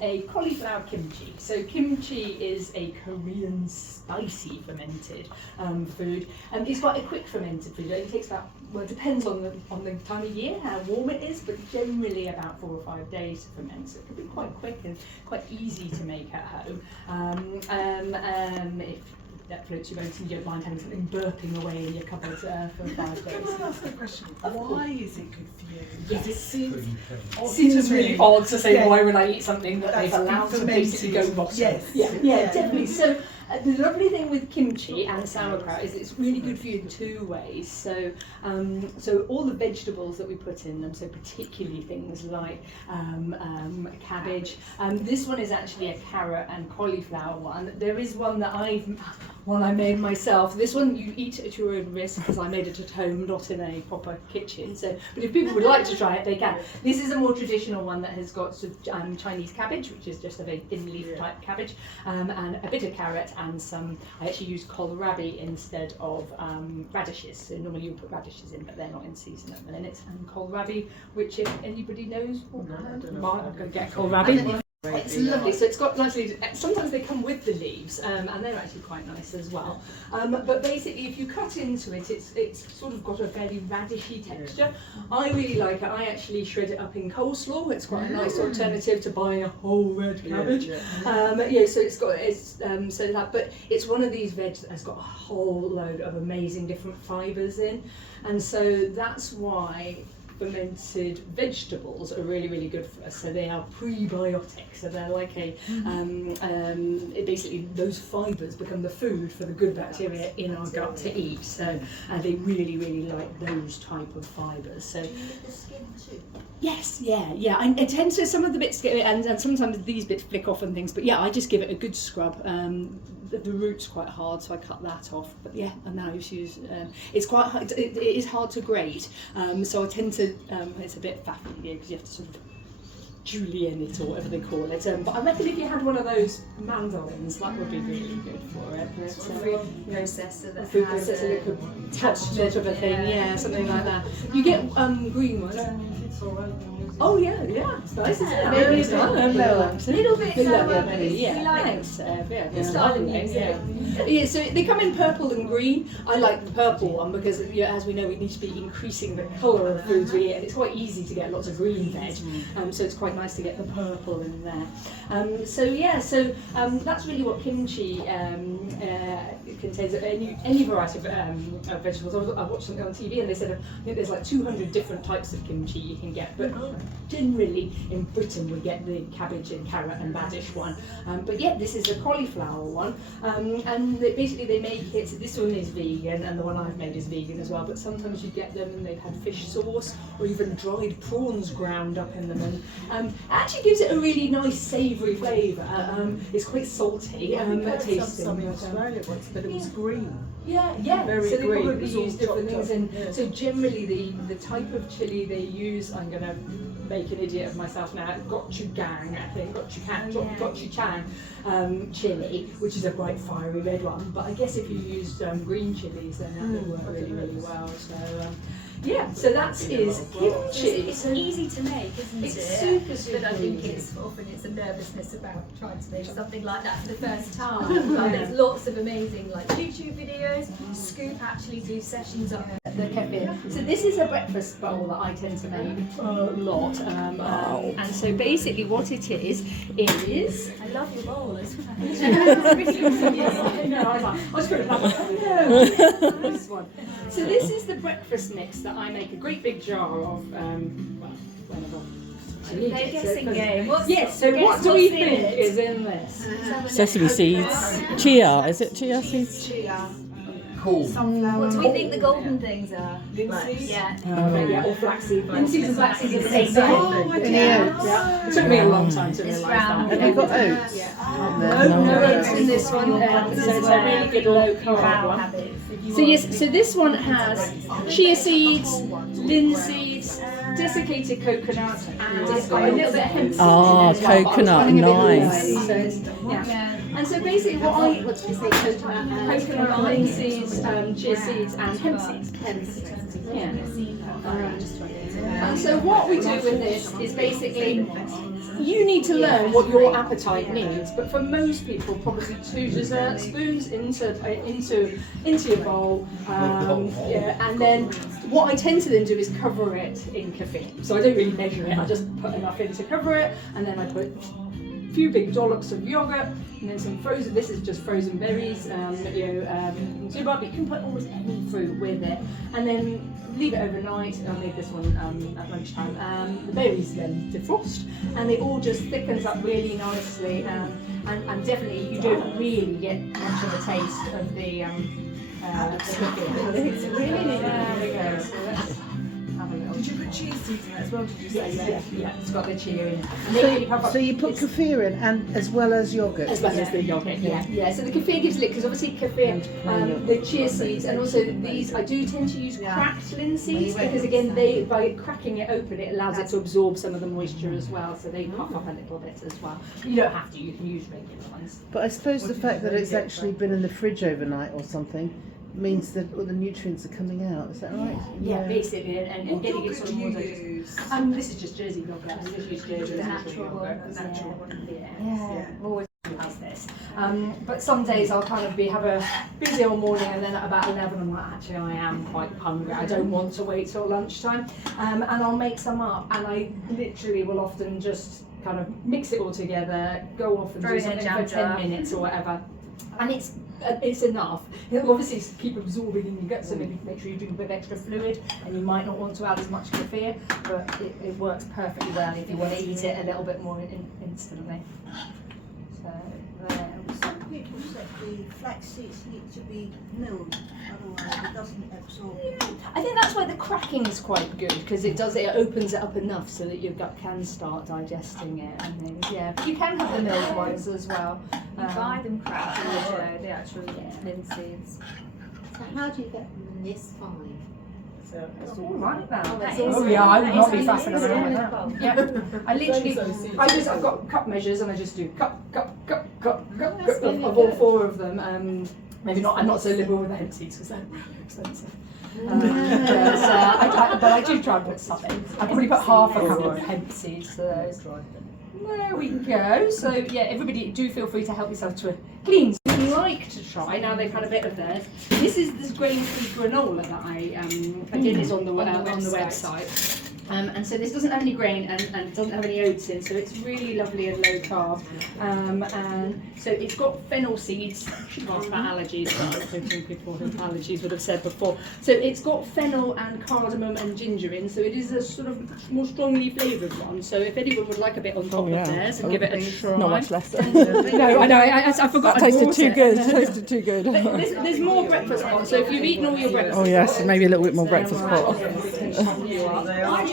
A cauliflower kimchi. So kimchi is a Korean spicy fermented food, and it's quite a quick fermented food. It takes about, well, it depends on the time of year, how warm it is, but generally about 4 or 5 days to ferment. So it can be quite quick and quite easy to make at home. If that floats your boat and you don't mind having something burping away in your cupboard for 5 days. Can I ask a question? Why is it good for you? Yes. It seems really odd to say, why would I eat something that they've allowed to basically go rotten? Yes. Yeah, definitely. So the lovely thing with kimchi and sauerkraut is it's really good for you in 2 ways. So all the vegetables that we put in them, so particularly things like cabbage. This one is actually a carrot and cauliflower one. There is one that I made myself. This one you eat at your own risk because I made it at home, not in a proper kitchen. So, but if people would like to try it, they can. This is a more traditional one that has got sort of, Chinese cabbage, which is just a very thin leaf type cabbage, and a bit of carrot and some. I actually use kohlrabi instead of radishes. So normally you put radishes in, but they're not in season at the minute. And kohlrabi, which if anybody knows, I'm going to get kohlrabi. It's lovely. So it's got nicely. Sometimes they come with the leaves, and they're actually quite nice as well. But basically, if you cut into it, it's sort of got a very radishy texture. I really like it. I actually shred it up in coleslaw. It's quite a nice alternative to buying a whole red cabbage. So it's got so that. But it's one of these veg that has got a whole load of amazing different fibres in, and so that's why fermented vegetables are really, really good for us. So they are prebiotic. So they're like basically those fibres become the food for the good bacteria in our gut to eat. So they really, really like those type of fibres. So. Do you lick the skin too? Yes, yeah. And it tends to, some of the bits get, and sometimes these bits flick off and things. But yeah, I just give it a good scrub. The root's quite hard, so I cut that off. But yeah, and now I just use. It's quite hard, it is hard to grate, so I tend to. It's a bit faffy here because you have to sort of julienne it or whatever they call it. But I reckon if you had one of those mandolins, that would be really good for it. But, food processor that food has processor that could touch sort of a thing, something like that. You get green ones. Oh yeah, it's nice. Maybe it's not a little bit sour, but we like the style of music. Yeah, so they come in purple and green. I like the purple one because, as we know, we need to be increasing the colour of foods we eat, and it's quite easy to get lots of green veg. So it's quite nice to get the purple in there. So that's really what kimchi contains. Any variety of vegetables. I watched something on TV and they said I think there's like 200 different types of kimchi you can get, but generally in Britain we get the cabbage and carrot and radish one. But yeah, this is the cauliflower one, and basically they make it. This one is vegan, and the one I've made is vegan as well. But sometimes you get them and they've had fish sauce or even dried prawns ground up in them, and it actually gives it a really nice savoury flavour. It's quite salty. Tasting. Some in Australia once, but it was green. Yeah. Very so they green. probably use different things in. So generally the type of chili they use, I'm going to make an idiot of myself now, gochujang, I think, gochujang chili, which is a bright fiery red one. But I guess if you use green chilies, then that will work really, really well. So that is kimchi. It's easy to make, isn't it? It's super But I think it's a nervousness about trying to make something like that for the first time. There's lots of amazing YouTube videos. Scoop actually do sessions on the kefir. So this is a breakfast bowl that I tend to make a lot. And so basically what it is. I love your bowl as well. This one. So this is the breakfast mix that I make a great big jar of. They're guessing game. So what do we think is in this? Sesame seeds. Chia. Is it chia seeds? Chia. Cool. What do we think the golden things are? Linseed? Or flaxseed. Linseed and flaxseed are the same thing. Oh, It took me a long time to realise that. Have you got oats? No oats in this one. So it's a really good low carb one. So this one has chia seeds, linseeds, desiccated coconut, and it's got a little bit of hemp seed. Oh, coconut, nice. And so basically coconut, linseeds, chia seeds, and hemp seeds. And so what we do with this is basically, you need to learn what your appetite needs, but for most people, probably 2 dessert spoons into your bowl, and then what I tend to then do is cover it in kefir. So I don't really measure it, I just put enough in to cover it, and then I put a few big dollops of yogurt, and then some frozen, this is just frozen berries, so you can put almost any fruit with it, and then leave it overnight. I made this one at lunchtime. The berries then defrost, and it all just thickens up really nicely, and definitely you don't really get much of a taste of the cooking. It's really, there we go. So let's have a little. Did you put cheese seeds in it as well? Did you say? Yeah, it's got the chia in it. So you put kefir in, and as well as yogurt. As well as the yogurt, yeah. So the kefir gives it, because obviously kefir, the chia seeds, and also these, I do tend to use cracked linseeds, because again, by cracking it open, it allows it to absorb some of the moisture as well, so they puff up a little bit as well. You don't have to, you can use regular ones. But I suppose the fact that it's actually been in the fridge overnight or something means that all the nutrients are coming out. Is that right? Yeah, basically, and What getting it yogurt sort do of you more use? This is just Jersey yogurt. I just use Jersey natural yogurt. Natural one. Yeah. Always like this. But some days I'll kind of have a busy old morning, and then at about 11 I'm like, actually I am quite hungry. I don't want to wait till lunchtime, and I'll make some up, and I literally will often just kind of mix it all together, go off and do something for 10 minutes or whatever, and it's enough. It'll obviously keep absorbing in your gut, so maybe make sure you drink a bit of extra fluid, and you might not want to add as much kefir, but it works perfectly well if you want to eat it a little bit more instantly. So there. Some people say the flax seeds need to be milled, otherwise it doesn't absorb. I think that's why the cracking is quite good, because it opens it up enough so that your gut can start digesting it and things. Yeah, but you can have the milled ones as well. You buy them cracked, the actual linseeds. So how do you get them this fine? It's all right now. That Oh is yeah, I would really not be nice. faffing around with that. Yeah, I literally, I've got cup measures, and I just do cup of all 4 of them. Maybe not. I'm not so liberal with the hemp seeds because they're really expensive. But I do try and put some in. I probably put half a cup of hemp seeds to those. There we go. So yeah, everybody do feel free to help yourself to a clean. If you like to try, now they've had a bit of theirs. This is this grain-free granola that I did is on the website. And so this doesn't have any grain and doesn't have any oats in, so it's really lovely and low carb. And so it's got fennel seeds. I should ask about allergies. I think people with allergies would have said before. So it's got fennel and cardamom and ginger in, so it is a sort of more strongly flavoured one. So if anyone would like a bit on top of theirs and give it a try. Not much less. No, I know, I forgot. That tasted too good. Tasted too good. There's more breakfast pots, so if you've eaten all your breakfast Oh yes, maybe a little bit more breakfast pot.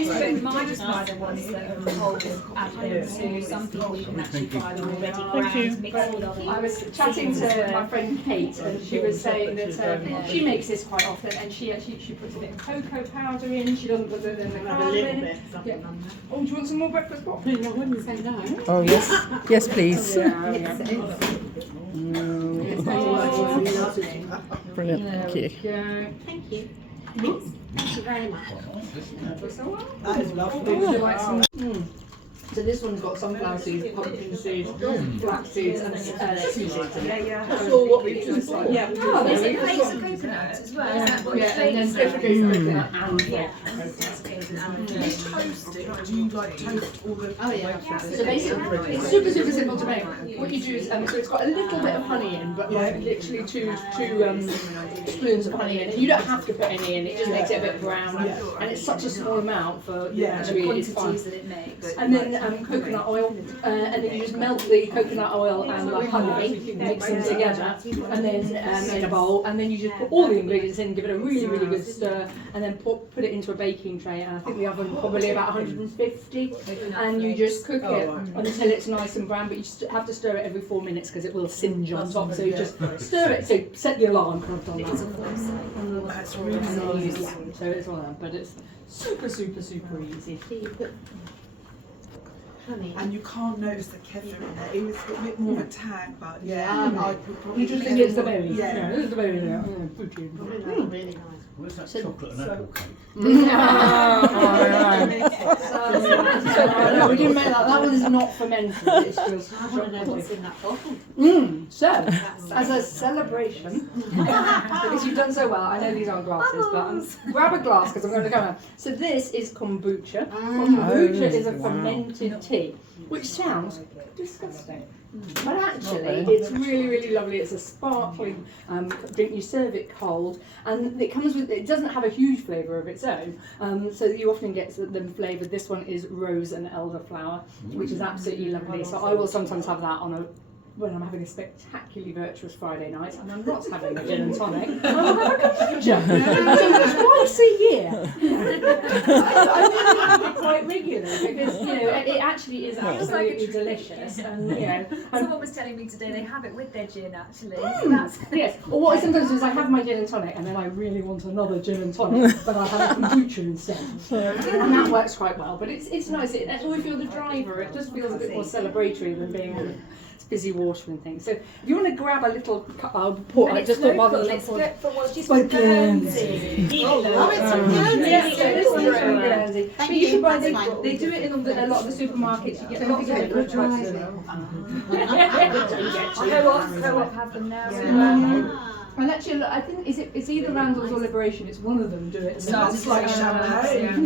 I just buy the ones that are whole added to. Some people you can actually buy them already ground, mixed with other. I was chatting to my friend Kate, and she was saying that she makes this quite often, and she puts a bit of cocoa powder in. She doesn't put it in the carbon. Yeah. Oh, do you want some more breakfast pot? No, I wouldn't say no. Oh yes, yes please. Brilliant. Thank you. Thank you. Thank you very much. That is lovely. Would you like some? So this one's got sunflower seeds, pumpkin seeds, flax seeds, and seeds. Yeah. That's all what we do. Yeah. Oh, Is there it we flakes go. of coconut as well? Is that what Yeah, and then flakes different coconut and Do you toast it? Do you like toast all the? Oh yeah. So basically, it's super simple to make. What you do is, so it's got a little bit of honey in, but like literally two spoons of honey in. And you don't have to put any in. It just makes it a bit brown, and it's such a small amount for actually it's fine. quantities that it makes? And then coconut oil, and then you just melt the coconut oil and like honey, mix them together, and then in a bowl, and then you just put all the ingredients in, give it a really good stir, and then put it into a baking tray. And I think the oven probably about 150, and you just cook it until it's nice and brown. But you just have to stir it every 4 minutes because it will singe on top. So you just stir it. So set the alarm. I've done that. That's really nice. Yeah. So it's all that, but it's super easy. So you put honey. And you can't notice the kefir in there. It was a bit more of a tag, but I would probably. You just think it's the berries. Yeah. It's the berries. Probably like a really nice Where's that So- chocolate and apple cake? No, we didn't make that. That one's not fermented. It's just chocolate. in that bottle. So, as a celebration, because you've done so well, I know these aren't glasses, but grab a glass because I'm going to go now. So this is kombucha. Kombucha is a fermented tea, which sounds disgusting. But actually, it's really, really lovely. It's a sparkling drink. You serve it cold, and it comes with. It doesn't have a huge flavour of its own, so you often get them flavoured. This one is rose and elderflower, which is absolutely lovely. So I will sometimes have that on when I'm having a spectacularly virtuous Friday night, and I'm not having a gin and tonic. I'll have a kombucha twice a year. I do it quite regularly because it actually is absolutely delicious. And Someone was telling me today they have it with their gin actually. So that's yes. Or what I sometimes do is I have my gin and tonic, and then I really want another gin and tonic, but I have a kombucha instead, and that works quite well. But it's nice. That's why if you're the driver, it just feels a bit more celebratory than being on fizzy water and things. So if you want to grab a little pour, I just thought rather than it's fit for what she's by Guernsey. Oh, it's from Guernsey. Yes, so this one's from Grande. Thank But you can you, buy that's fine. they do it in a lot of the supermarkets. You get lots of different types of them. Co-op have them now. So, And actually, I think it's either Randall's or Liberation. It's one of them do it. Sounds like champagne.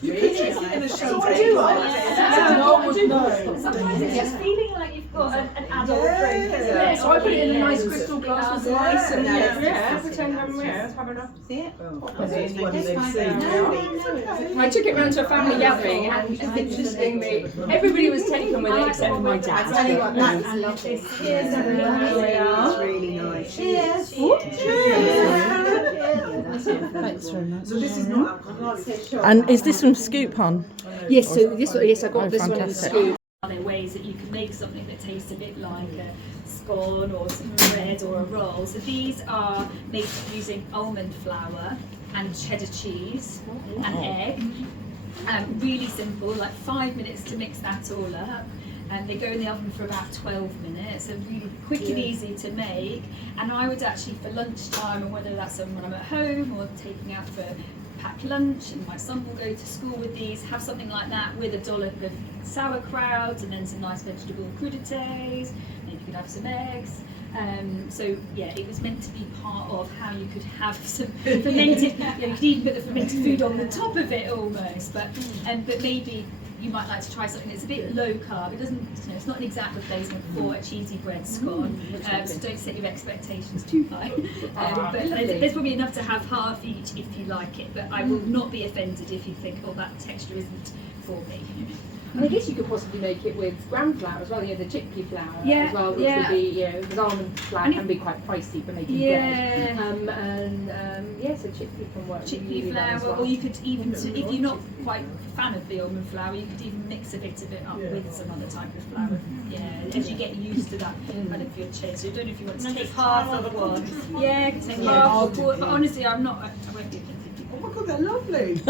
You put it in a So I champagne do. glass. No one would know. sometimes it's just feeling like you've got an adult drink, isn't Yeah, it? so I put it in a nice crystal glass with ice and Yeah. pretend I'm having a. See it? It's what That's they've fine. seen. I took it round to a family gathering, and interestingly, everybody was taken with it except for my dad. I tell you what, that's lovely. Cheers, everybody. It's really nice. Cheers. Thanks very much. So this is not alcohol. And is this from Scoop On? Yes, so yes, I got Oh, this one in the fantastic. scoop. Are there ways that you can make something that tastes a bit like a scone or some bread or a roll? So these are made using almond flour and cheddar cheese and egg. Really simple, like 5 minutes to mix that all up. And they go in the oven for about 12 minutes, so really quick and easy to make. And I would actually, for lunchtime, and whether that's when I'm at home or taking out for packed lunch, and my son will go to school with these, have something like that with a dollop of sauerkraut and then some nice vegetable crudités, maybe you could have some eggs. So yeah, it was meant to be part of how you could have some fermented, you could even put the fermented food on the top of it almost, but maybe you might like to try something that's a bit low carb. It doesn't, it's not an exact replacement for a cheesy bread scone, so don't set your expectations too high. But there's probably enough to have half each if you like it, but I will not be offended if you think, oh, that texture isn't for me. And I guess you could possibly make it with gram flour as well, the chickpea flour Yeah, as well, which yeah. would be, because almond flour And can be quite pricey for making bread. So chickpea can work really Chickpea well as flour, well. or you could even, if you're not quite a fan of the almond flour, you could even mix a bit of it up with some other type of flour. Yeah, as you get used to that kind of your change. So I don't know if you want to take half of one. Yeah, I can take half or quarter, but honestly, I won't be offended. Oh my god, they're lovely.